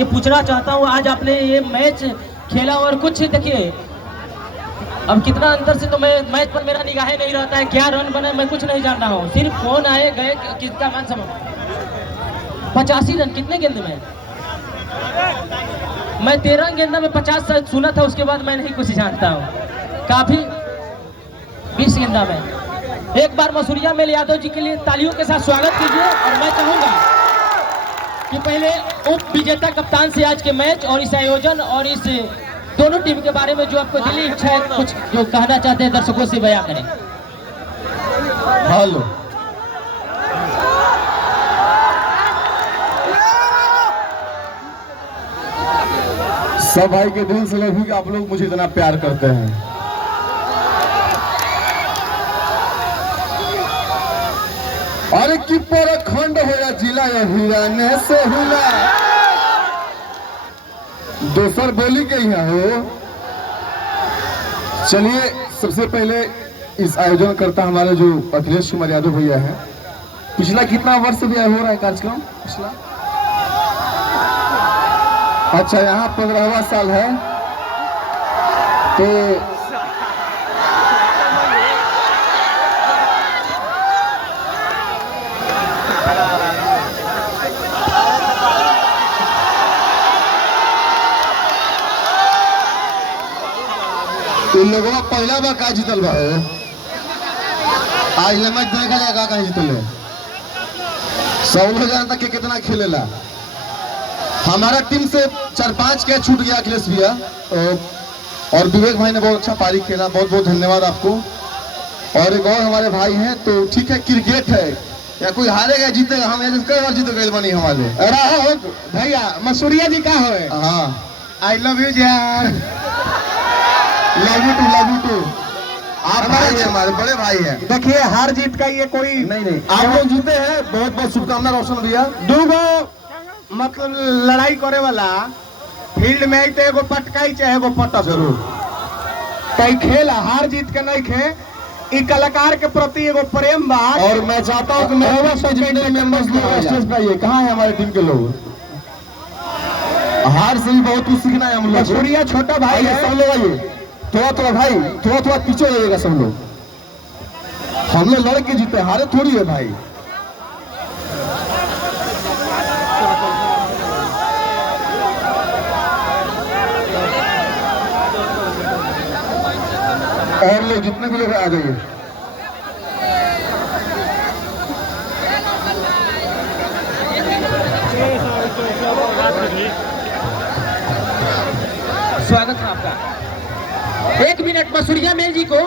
ये पूछना चाहता हूँ, आज आपने ये मैच खेला और कुछ देखिए अब कितना अंतर से तो मैं मैच पर मेरा निगाहें नहीं रहता है, क्या रन बना मैं कुछ नहीं जान रहा हूँ, सिर्फ फोन आए गए किसका मान समझ 85 रन कितने गेंद में? मैं 13 गेंदा में 50 शायद सुना था, उसके बाद मैं नहीं कुछ जानता हूँ। काफी 20 गेंदा में। एक बार मसूरिया मेल यादव जी के लिए तालियों के साथ स्वागत कीजिए। और मैं चाहूंगा कि पहले उप विजेता कप्तान से आज के मैच और इस आयोजन और इस दोनों टीम के बारे में जो आपको दिली इच्छा है कुछ जो कहना चाहते हैं दर्शकों से बयां करें। हेलो, सब भाई के दिल से लव यू कि आप लोग मुझे इतना प्यार करते हैं। अरे कि खंड हो या जिला या हिराने से हिला दोसर बोली के यहाँ हो। चलिए, सबसे पहले इस आयोजन करता हमारे जो अखिलेश कुमार यादव भैया है। पिछला कितना वर्ष भी हो रहा है कार्यक्रम? पिछला अच्छा, यहाँ 15वां साल है। तो इन लोगों का पहला बार का जीतल बा हो। आज मैच देखा जाएगा कहीं जीतल है। सब लोग जानता कि कितना खेलेला। हमारा टीम से 4-5 कैच छूट गया अखिलेश भैया, और विवेक भाई ने बहुत अच्छा पारी खेला, बहुत बहुत धन्यवाद आपको। और एक और हमारे भाई हैं, तो ठीक है क्रिकेट है, या कोई हारेगा जीतेगा, हम कई बार जीत गए बनी हमारे। अरे भैया मसूरिया जी का है? हाँ, आई लव यू यार, लव यू टू। आप भाई हैं, हमारे बड़े भाई हैं। देखिए हार जीत का ये कोई नहीं, आप लोग जीते हैं, बहुत बहुत शुभकामना रोशन भैया। दूगो मतलब लड़ाई करे वाला फील्ड में तो एगो पटकाई चाहे एगो पटक जरूर कई खेल हार जीत के नहीं खे। इस कलाकार के प्रति एगो प्रेम बा। और मैं चाहता हूँ कि मेरे मेंबर्स स्टेज पे आइए। कहाँ है हमारे टीम के लोग? हार से भी बहुत कुछ सीखना है हम लोग। सूर्या छोटा भाई है, सब लोग आइए। थोड़ा भाई, थोड़ा पीछे जाइएगा सब लोग। हम लोग लड़ के जीते, हारे थोड़ी है भाई। और लोग जितने भी लोग आ जाइए। स्वागत है आपका। 1 मिनट मसूरिया मेल जी को